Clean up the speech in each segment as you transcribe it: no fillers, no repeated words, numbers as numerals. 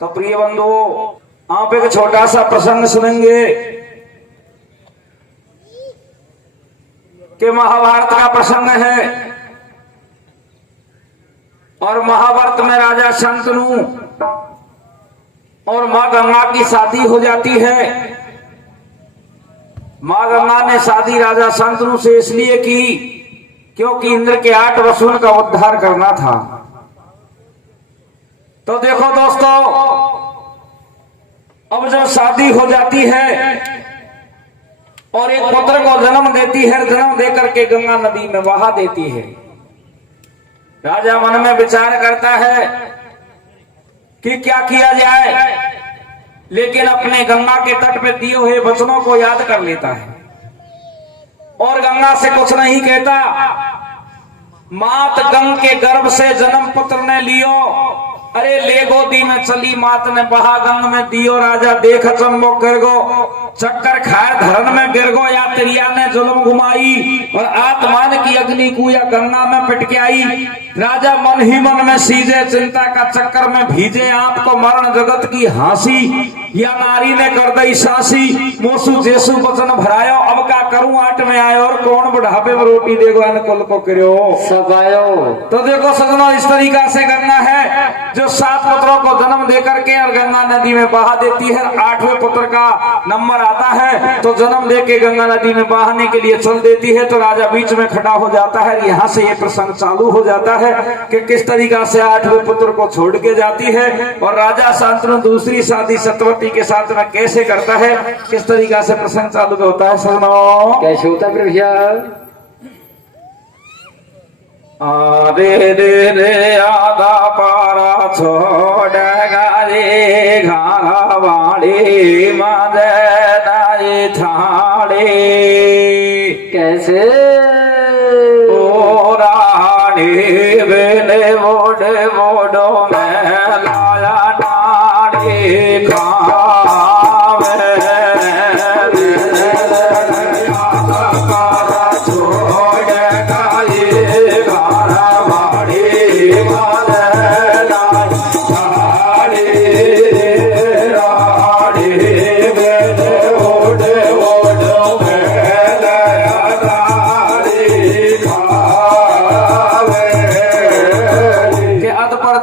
तो प्रिय बंधुओं, आप एक छोटा सा प्रसंग सुनेंगे कि महाभारत का प्रसंग है और महाभारत में राजा शंतनु और मां गंगा की शादी हो जाती है। मां गंगा ने शादी राजा शंतनु से इसलिए की क्योंकि इंद्र के 8 वसुओं का उद्धार करना था। तो देखो दोस्तों, अब जब शादी हो जाती है और एक पुत्र को जन्म देती है, जन्म देकर के गंगा नदी में बहा देती है। राजा मन में विचार करता है कि क्या किया जाए, लेकिन अपने गंगा के तट पे दिए हुए वचनों को याद कर लेता है और गंगा से कुछ नहीं कहता। मात गंग के गर्भ से जन्म पुत्र ने लियो, अरे ले गोदी में चली मात ने बहा गंग में दियो। राजा देख चंबो कर गो, चक्कर खाए धरन में गिर गो। या त्रिया ने जुल्म घुमाई और आत्मान की अग्नि कुया गंगा में पिट के आई। राजा मन ही मन में सीजे, चिंता का चक्कर में भीजे। आपको मरण जगत की हंसी, या नारी ने कर दई सासी। मोसू जेसु वचन भरायो, अब का करूं आट में आयो। और कौन बुढ़ापे में रोटी देगो अनुकूल को करो सब आयो। तो देखो सजनों, इस तरीका से गंगा है जो 7 पुत्रों को जन्म देकर के और गंगा नदी में बहा देती है। 8वें पुत्र का नंबर आता है तो जन्म दे के गंगा नदी में बहाने के लिए चल देती है। तो राजा बीच में खड़ा हो जाता है। यहाँ से ये प्रसंग चालू हो जाता है कि किस तरीका से 8वें पुत्र को छोड़ के जाती है और राजा शांतनु दूसरी शादी सत्यवती के साथ में कैसे करता है, किस तरीका से प्रसंग चालू होता है। सुनो कैसे होता है भैया। रे रे रे आधा पारा छोड़ेगा रे घारा वाड़ी मादे दाई थाड़े। कैसे ओ रानी बेने बोडे बोडो में लाया नाड़ी खावे।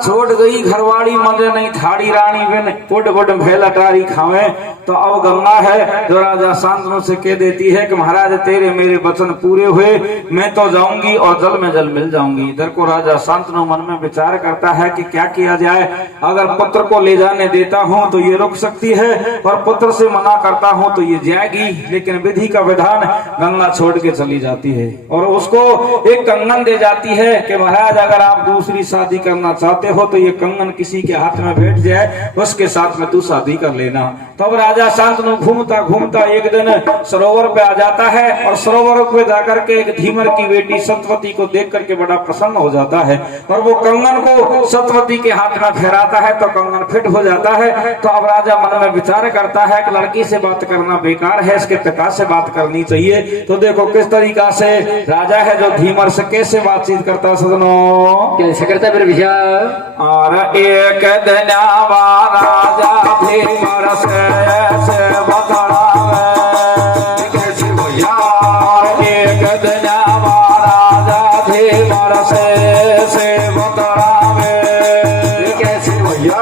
छोड़ गई घरवाड़ी मजे नहीं थाड़ी रानी बिन उड उड भेला टारी खावे। तो अब गंगा है जो राजा शांतनु से कह देती है कि महाराज तेरे मेरे वचन पूरे हुए, मैं तो जाऊंगी और जल में जल मिल जाऊंगी। इधर को राजा शांतनु मन में विचार करता है कि क्या किया जाए। अगर पुत्र को ले जाने देता हूँ तो ये रुक सकती है और पुत्र से मना करता हूँ तो ये जाएगी। लेकिन विधि का विधान, गंगा छोड़ के चली जाती है और उसको एक कंगन दे जाती है कि महाराज अगर आप दूसरी शादी करना चाहते हो तो ये कंगन किसी के हाथ में बैठ जाए, उसके साथ में तू शादी कर लेना। तो अब राजा शांतनु घूमता घूमता एक दिन सरोवर पे आ जाता है और सरोवर पे जाकर के एक धीमर की बेटी सत्यवती को देख करके बड़ा प्रसन्न हो जाता है और वो कंगन को सत्यवती के हाथ में फहराता है तो कंगन फिट हो जाता है। तो अब राजा मन में विचार करता है कि लड़की से बात करना बेकार है, इसके पिता से बात करनी चाहिए। तो देखो किस तरीका से राजा है जो धीमर से कैसे बातचीत करता सजनों, कैसे करता है भैया। और एक दिन राजा धीमर से बतलावे कैसे भैया। एक दिन राजा धीमर से बतलावे कैसे भैया।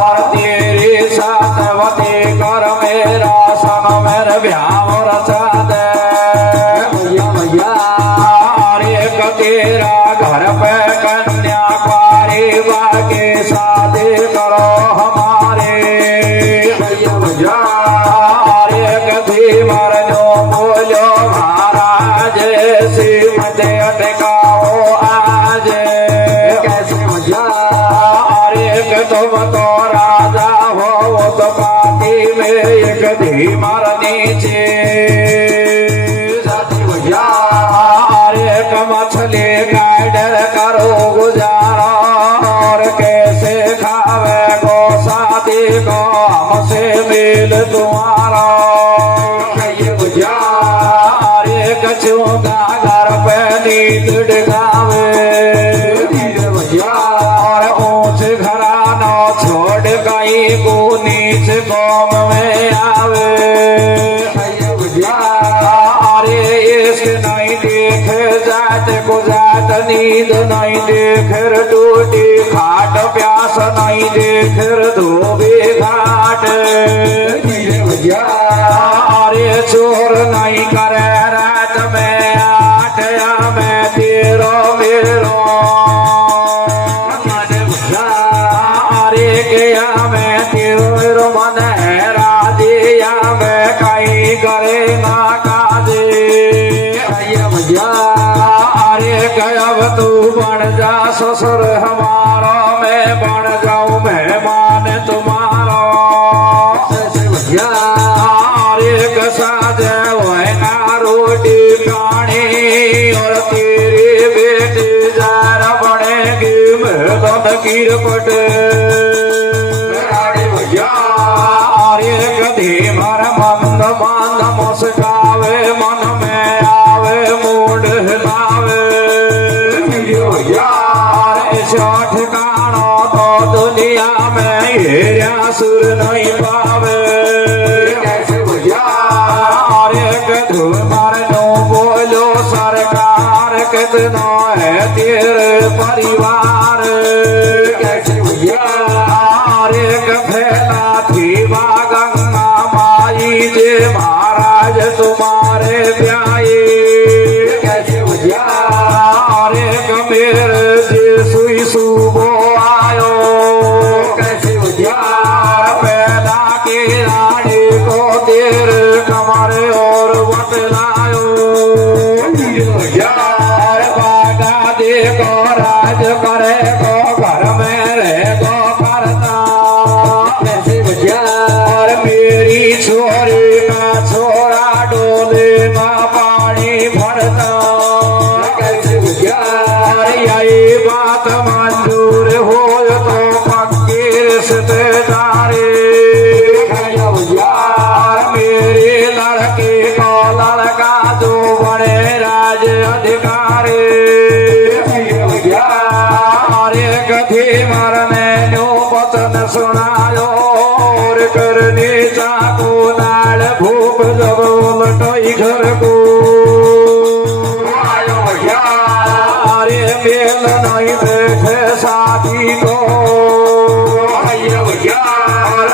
और तेरी सत्यवती कर मेरा सन मेरे ब्याह रचा दे भैया भैया। और एक तेरा घर पे कन्या परिवार के शादी करो हमारे भैया भैया। एक धीमर जो बोलो महाराज श्रीमत अटकाओ आज कैसे भैया। एक तुम तो राजा हो तो पाती में एक धीमर नीचे जाती भैया। एक मछली गाइडर करो गुजारा और कैसे खावे गो शादी को हमसे मिल तुम्हारा भैया। एक चूंगा घर पे नींद डगावे भैया। और ऊंच घराना छोड़ काई को नीच कौम में आवे अरे इसके नहीं देख जात को जात नींद नहीं देख टूटी खाट प्यास नहीं देख धोबे घाट अरे चोर नहीं करे रात में आठ या में तेरो मेरो अरे गया में तेरो मन है राधे या में कहीं करे ना काजे अरे कब तू बन जा ससुर हमारा मैं बन जाऊं मेहमान तुम्हारा अरे कसा जाए ना रोटी खाने और तेरे बेटे जरा बनेगी मेहमान की रपट अरे कभी मर मंद मंद मुस्कावे मन में आवे मूड हिलावे ठिकाना तो दुनिया में हेरा सुर नहीं पावे अरे तुम्हारे नो बोलो सरकार कितना है तेरे परिवार अरे फैला थी गंगा माई जे महाराज तुम्हारे ब्याए अरे मेरे जे सुई सुबो आयो पैदा के रानी को तेरे कमरे और बतलायो बाटा देखो राज करे को घर में रह को करता और मेरी छोरी का छोरा डोले में पानी भरता यही बात मंजूर हो तो पक्के रिश्तेदारी मेरे लड़के को लड़का जो बड़े राज अधिकारी अरे कथी मरने नो वचन सुनायो और करने चाको नाल भूप जब लटोई घर को अरे मेल नहीं देखे साथी को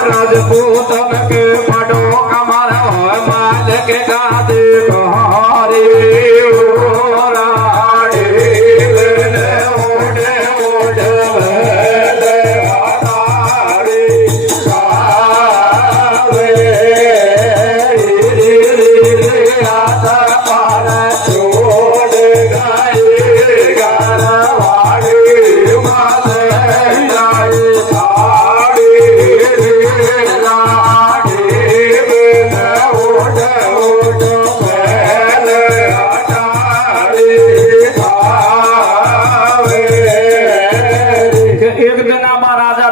राजपूतन के पटो कमर माल के गादे हरे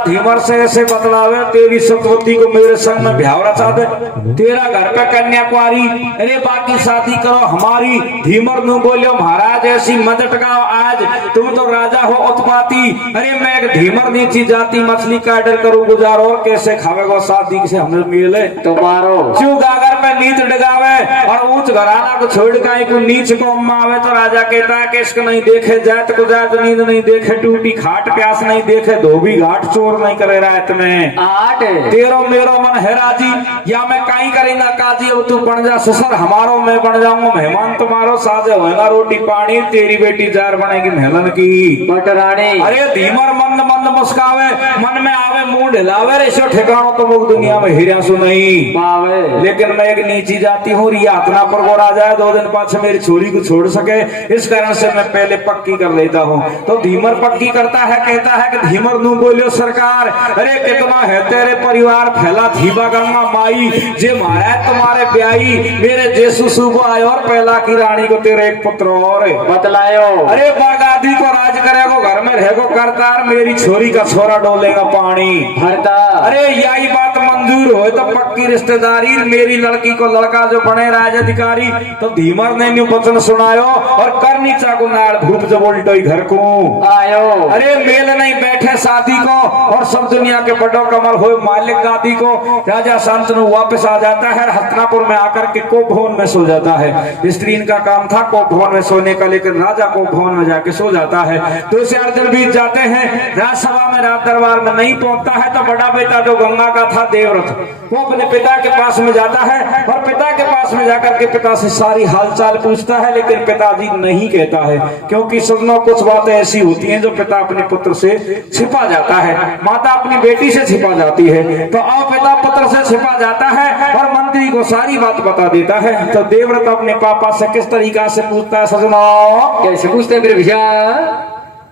धीमर से ऐसे बतलावे तेरी सतवती को मेरे संग में ब्याह चाहते तेरा घर पे कन्या कुआरी अरे बाकी शादी करो हमारी धीमर नु बोलियो महाराज ऐसी मत टकाओ आज तुम तो राजा हो उत्पाती अरे मैं एक धीमर नीची जाती मछली का ऑर्डर करूँ गुजारो कैसे खावेगो शादी से हमें मिले तुम्हारो क्यों गागर में नीच डगावे और ऊंच घराना को छोड़ के को नीच को आवे तो राजा कहता है कि इसको नहीं देखे जात को जात नींद नहीं देखे टूटी खाट प्यास नहीं देखे धोबी घाट चोर नहीं करे रात में आठ तेरो मेरो मन है राजी या मैं कहीं करी ना काजी अब तू बन जा ससुर हमारो मैं बन जाऊंगा मेहमान तुम्हारो साजे होएगा रोटी पानी तेरी बेटी जार बनेगी मेहलन की बट रानी अरे धीमर मंद मंद मुस्कावे मन में आवे मुंह ढिलावे रे सो ठिकानो तो मुख दुनिया में हीरा सुनाई पावे लेकिन मैं एक नीची जाती हूँ रिया अपना पर गोरा जाए 2 दिन पाछे मेरी छोरी को छोड़ सके इस कारण से मैं पहले पक्की कर लेता हूँ तो धीमर पक्की करता है कहता है कि धीमर नू बोलियो सरकार अरे कितना है तेरे परिवार फैला धीबा गंगा माई जे महाराज तुम्हारे ब्याई मेरे जेसु सुबह आयो और पहला की रानी को तेरे एक पुत्र और बतलायो अरे बागादी को राज करेगो घर में रहेगो करतार मेरी छोरी का छोरा डोलेगा पानी भरता अरे यही बात मन मंजूर हो तो पक्की रिश्तेदारी, मेरी लड़की को लड़का जो बने राजधिकारी। तो धीमर ने न्यू वचन सुनायो और करनी चाकू नाड़ भूप जब उल्टो घर को आयो। अरे मेल नहीं बैठे शादी को और सब दुनिया के बड़ो कमर हो मालिक गादी को। राजा शांतनु वापस आ जाता है, हस्तनापुर में आकर के कोप भवन में सो जाता है। स्त्री का काम था कोप भवन में सोने का, लेकिन राजा कोप भवन में जाके सो जाता है। 2-4 दिन बीत जाते हैं, राजसभा में राज दरबार में नहीं पहुंचता है। तो बड़ा बेटा जो गंगा का था देवव्रत, वो अपने पिता के पास में जाता है और पिता के पास में जाकर के पिता से सारी हालचाल पूछता है। लेकिन पिताजी नहीं कहता है, क्योंकि सजनों कुछ बातें ऐसी होती हैं जो पिता अपने पुत्र से छिपा जाता है, माता अपनी बेटी से छिपा जाती है। तो अब पिता पुत्र से छिपा जाता है और मंत्री को सारी बात बता देता है। तो देवव्रत अपने पापा से किस तरीका से पूछता है सजनों? कैसे पूछते हैं मेरे भैया?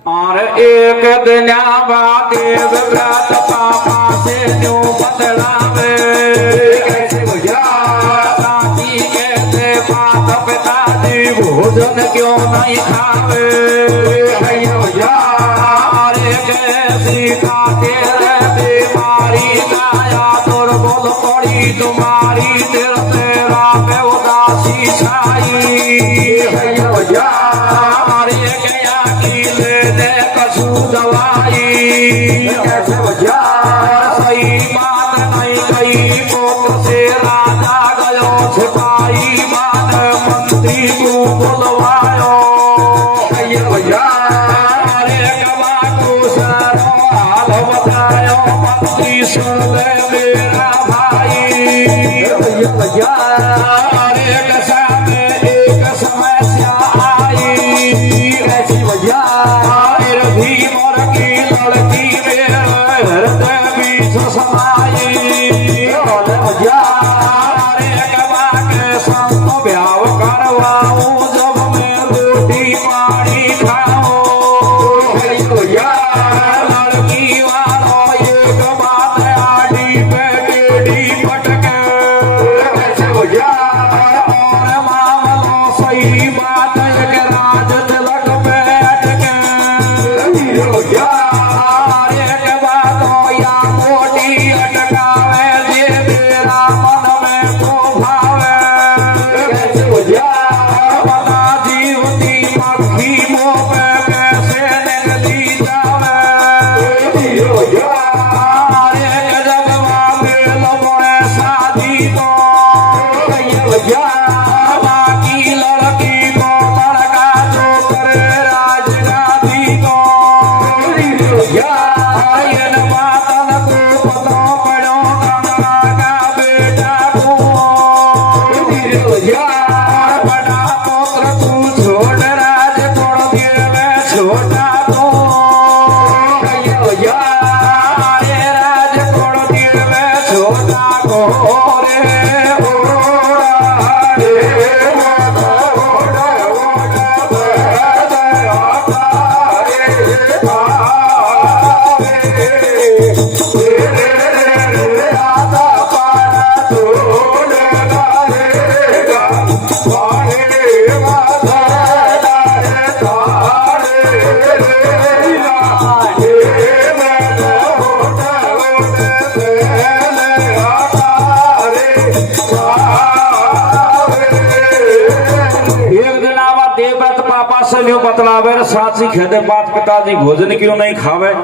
और एक दिन देवव्रत पापा से न्यू बतलावे, कैसे भैया? दादी कहते माता पिताजी भोजन क्यों नहीं खावे? भैया भैया अरे कैसी खाते रे बीमारी काया दुर्बल पड़ी तुम्हारी, दिल तेरा पे उदासी छाई। भैया भैया अरे गया की ले दे कछु दवाई, कैसे भैया? सही बात नहीं कही पुत्र से राजा गयो छिपाई, मान मंत्री को बुलवायो। भैया भैया अरे गवा को सारो हाल बतायो, मंत्री सुन ले मेरा भाई। भैया भैया अरे दशा में एक समस्या आई, कैसी भैया? भीमर की लड़की मेरे हृदय बीच समाई। भैया अरे गवा के संग ब्याह करवाऊं, जब मैं रोटी पानी खाऊं। भैया लड़की वालों एक बात आड़ी पे टेढ़ी पटके, कैसे भैया? और मामलों सही बात एक राज तिलक पे अटके। भैया एक बातों या मोटी अटकावे, जे मेरा मन में को भावे। कैसे भैया? बता जीवती मक्खी मुंह पे कैसे निकली जावे। भैया एक जगवा मेल मोए शादी को, भैया बाकी लड़की को लड़का जो करे राजगादी को। भैया इन बातन को पता पड़ो गंगा का बेटा को, भैया बड़ा पुत्र तू छोड़ राज छोड़ दिए मैं छोटा को। भैया अरे राज छोड़ दिए मैं छोटा को रे देवव्रत पापा से न्यू बतलावे साची खेदे बात पिताजी भोजन क्यों नहीं खावे।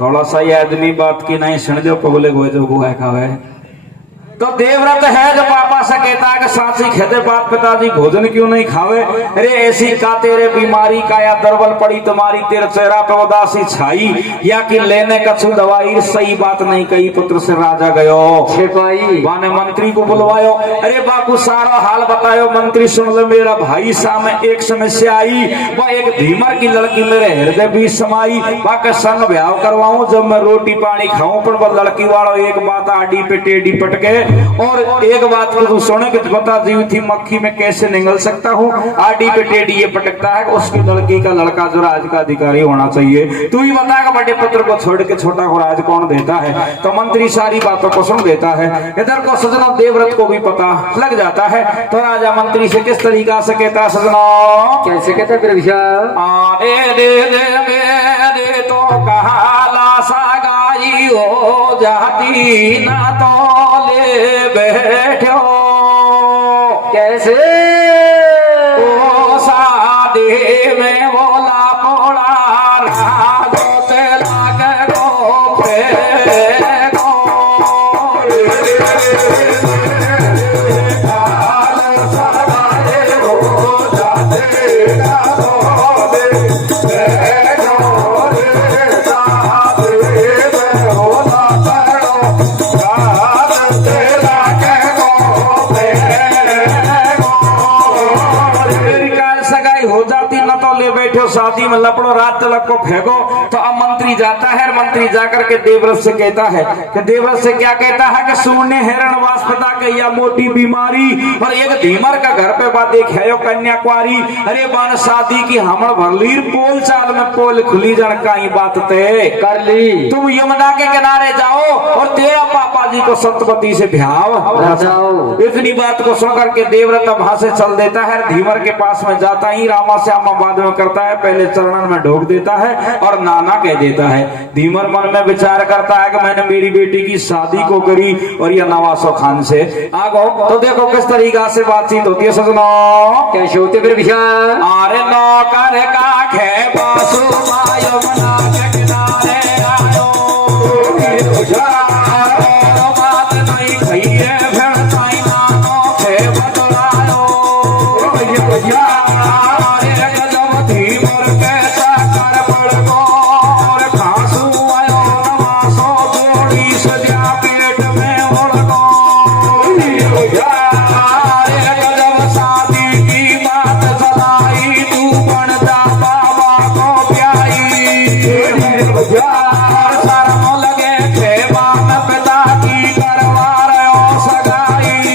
थोड़ा सा ये आदमी बात की नहीं सुन जो पगले गोए जो गुआ खावे। तो देवव्रत है जो पापा से कहता है कि साची खेदे बात पिताजी भोजन क्यों नहीं खावे। अरे ऐसी का तेरे बीमारी का या दरबल पड़ी तुम्हारी, तेरे चेहरा पे उदासी छाई, या कि लेने कछु दवाई सही बात नहीं कही पुत्र से राजा गयो छिपाई। वाने मंत्री को बुलवायो। अरे बापू सारा हाल बतायो। मंत्री सुन ले मेरा भाई, सामने एक समस्या आई, वह एक धीमर की लड़की मेरे हृदय बीच समाई, बाके संग ब्याह करवाऊं, जब मैं रोटी पानी खाऊं, पर वह लड़की वालों एक बात आडी पे टेढ़ी पटके, और एक बात को तू सुने कि बता जीव थी मक्खी में कैसे निगल सकता हूँ, आडी पे टेढ़ी ये पटकता है, उसकी लड़की का लड़का जो राज का अधिकारी होना चाहिए। तू ही बता कि बड़े पुत्र को छोड़ के छोटा को राज कौन देता है। तो मंत्री सारी बातों को सुन देता है। इधर को सजना देवव्रत को भी पता लग जाता है। तो राजा मंत्री से किस तरीका से कहता, सजना कैसे कहते फिर भैया? आने दे मेरे तो कहा लासा गाई हो जाती, ना तो आए बैठो कैसे ओ शादी में बोला पोड़ा राजो ते लागे गो प्रेगो शादी में लपड़ो रात तलक को फेंको तो अब मंत्री जाता है। मंत्री जाकर के देवव्रत से कहता है कि देवव्रत से क्या कहता है कि सुनने हिरण वास्पता के या मोटी बीमारी और एक धीमर का घर पे बात देख है कन्या कुआरी। अरे बान शादी की हमड़ भरलीर पोल चाल में पोल खुली जन का ही बात ते कर ली। तुम यमुना के किनारे जाओ और तेरा पापा जी को सत्यवती से ब्याह जाओ। इतनी बात को सुनकर के देवव्रत वहां से चल देता है। धीमर के पास में जाता ही रामा श्यामा बाद में करता है, पहले चरणन में ढोक देता है और नाना कह देता है। धीमर मन में विचार करता है कि मैंने मेरी बेटी की शादी को करी और यह नवासो खान से आगो तो देखो किस तरीका से बातचीत होती है सजनो। कैसे होते फिर विचार अरे नौकर का खे बासु यमुना के किनारे आयो बात नहीं कही है फिर ताई नानो खे बतलायो अरे गजब धीमर के चक्कर पड़ गो और खांसू आयो नवासो जोड़ी सजा पेट में उड़ गो अरे गजब शादी की बात चलाई तू बन जा बाबा को प्याई शर्म लगे खेबा में पिता की करवा रहे हो सगाई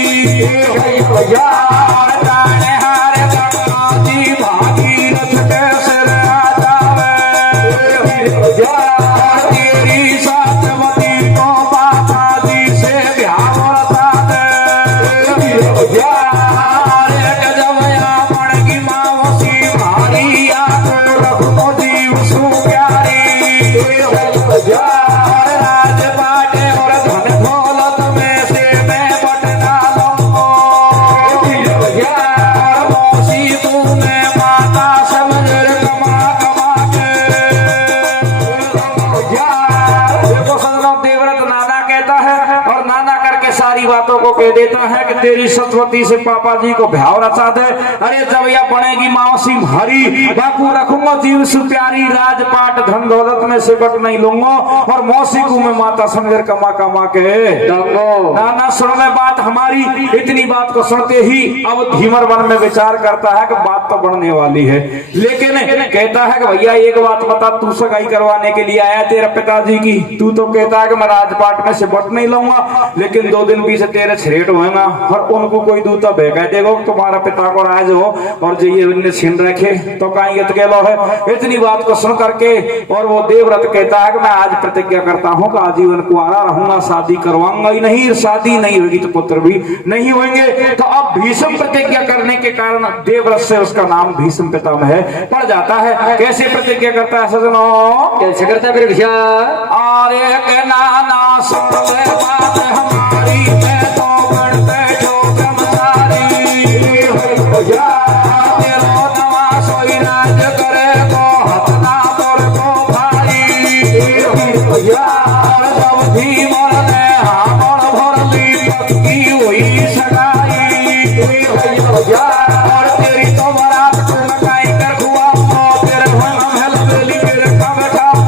जाने हारे गंगा जी भागीरथ के सिर आ जावे तेरी सत्यवती को बाबा जी से ब्याह बता दे अरे गजब यापन की मावसी भारी आको रखो जीव सु प्यारी राज बाटे और धन दौलत में से मैं बटना लूंगा मौसी तूने माता समझ कमा कमा के देखो सजनों देवव्रत नाना कहता है और नाना करके सारी बातों को कह देता है कि तेरी सत्यवती से पापा जी को भ्याव रचा दे। अरे जब यह बनेगी मौसी हरी बापू रखूंगा जीव सु प्यारी राजपाट धन दौलत में से बट नहीं लूंगा और मौसी को मैं माता समझ कमा कमा के नाना सुन ले बात हमारी। इतनी बात को सुनते ही अब धीमर मन में विचार करता है कि बात तो बढ़ने वाली है, लेकिन कहता है कि भैया एक बात बता, तू सगाई करवाने के लिए आया तेरा पिताजी की, तू तो कहता है कि मैं राजपाट में से बट नहीं लूंगा, लेकिन 2 दिन पीछे तेरे छेट होगा और उनको कोई दूता कह देगा तुम्हारा पिता को राज हो और जो ये छीन रखे तो कहीं लो है। इतनी बात को सुन करके और वो देवव्रत कहता है कि मैं आज प्रतिज्ञा करता हूँ कि आजीवन कुंवारा रहूंगा, शादी करवाऊंगा ही नहीं, शादी नहीं होगी तो पुत्र भी नहीं होंगे। तो अब भीष्म प्रतिज्ञा करने के कारण देवव्रत से उसका नाम भीष्म पितामह है पड़ जाता है। कैसे प्रतिज्ञा करता है सजनों, कैसे करता है फिर विचार आर्य के नाना सुन ले बात हमारी मैं तो बढ़ते जो ब्रह्मचारी तेरो नवा सोई राज करे को हतना तोर को भाई जब धीमर ने हामड़ भरली पक्की हुई सगाई और तेरी तो बरात तुम काई कर हुआ तेरे घर में हेल बेली मेरे कब खाओ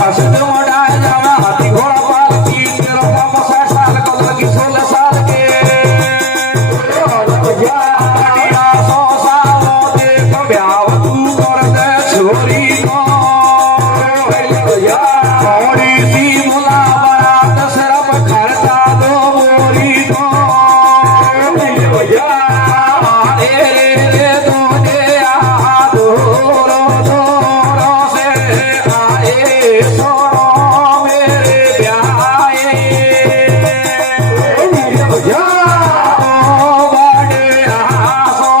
हंसते उड़ाए जाना हाथी घोड़ा पालकी तेरा पापा 60 साल को लगी 16 साल के बढ़िया 100 सालों देख ब्याह तू कर दे छोरी को थोड़ी सी मुला बरात सिर्फ खर्चा दो मोरी को रे तुझे दोरों दोरों से आए सोनो मेरे ब्याहे बड़े आसों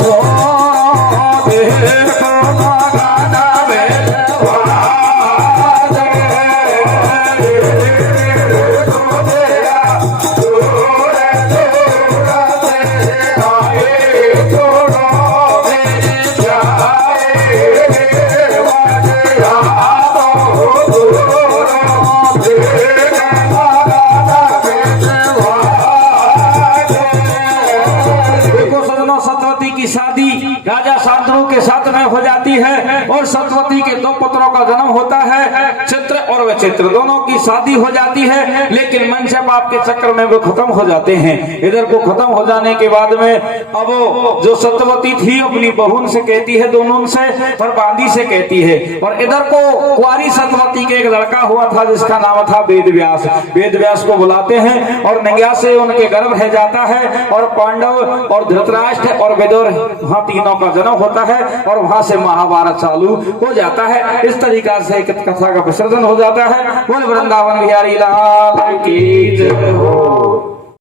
छोड़ो देखो गाना में देखो सजनों, सतवती की शादी राजा शांतनु के साथ में हो जाती है और सतवती के दो पुत्रों का जन्म होता है, चित्र और विचित्र। दोनों की शादी हो जाती है, लेकिन मनसा बाप के चक्कर में वो खत्म हो जाते हैं। इधर को खत्म हो जाने के बाद में अब जो सतवती थी अपनी बहन से कहती है, दोनों से और बांदी से कहती है। और इधर को कुंवारी सतवती के एक लड़का हुआ था जिसका नाम था वेद व्यास। वेद व्यास को बुलाते हैं और नंग्या से उनके गर्भ रह जाता है और पांडव और धृतराष्ट्र और विदुर वहां तीनों का जन्म होता है और वहां से महाभारत चालू हो जाता है। इस तरीका से कथा का विसर्जन हो जाता है। बोल वृंदावन बिहारी लाल की जय हो।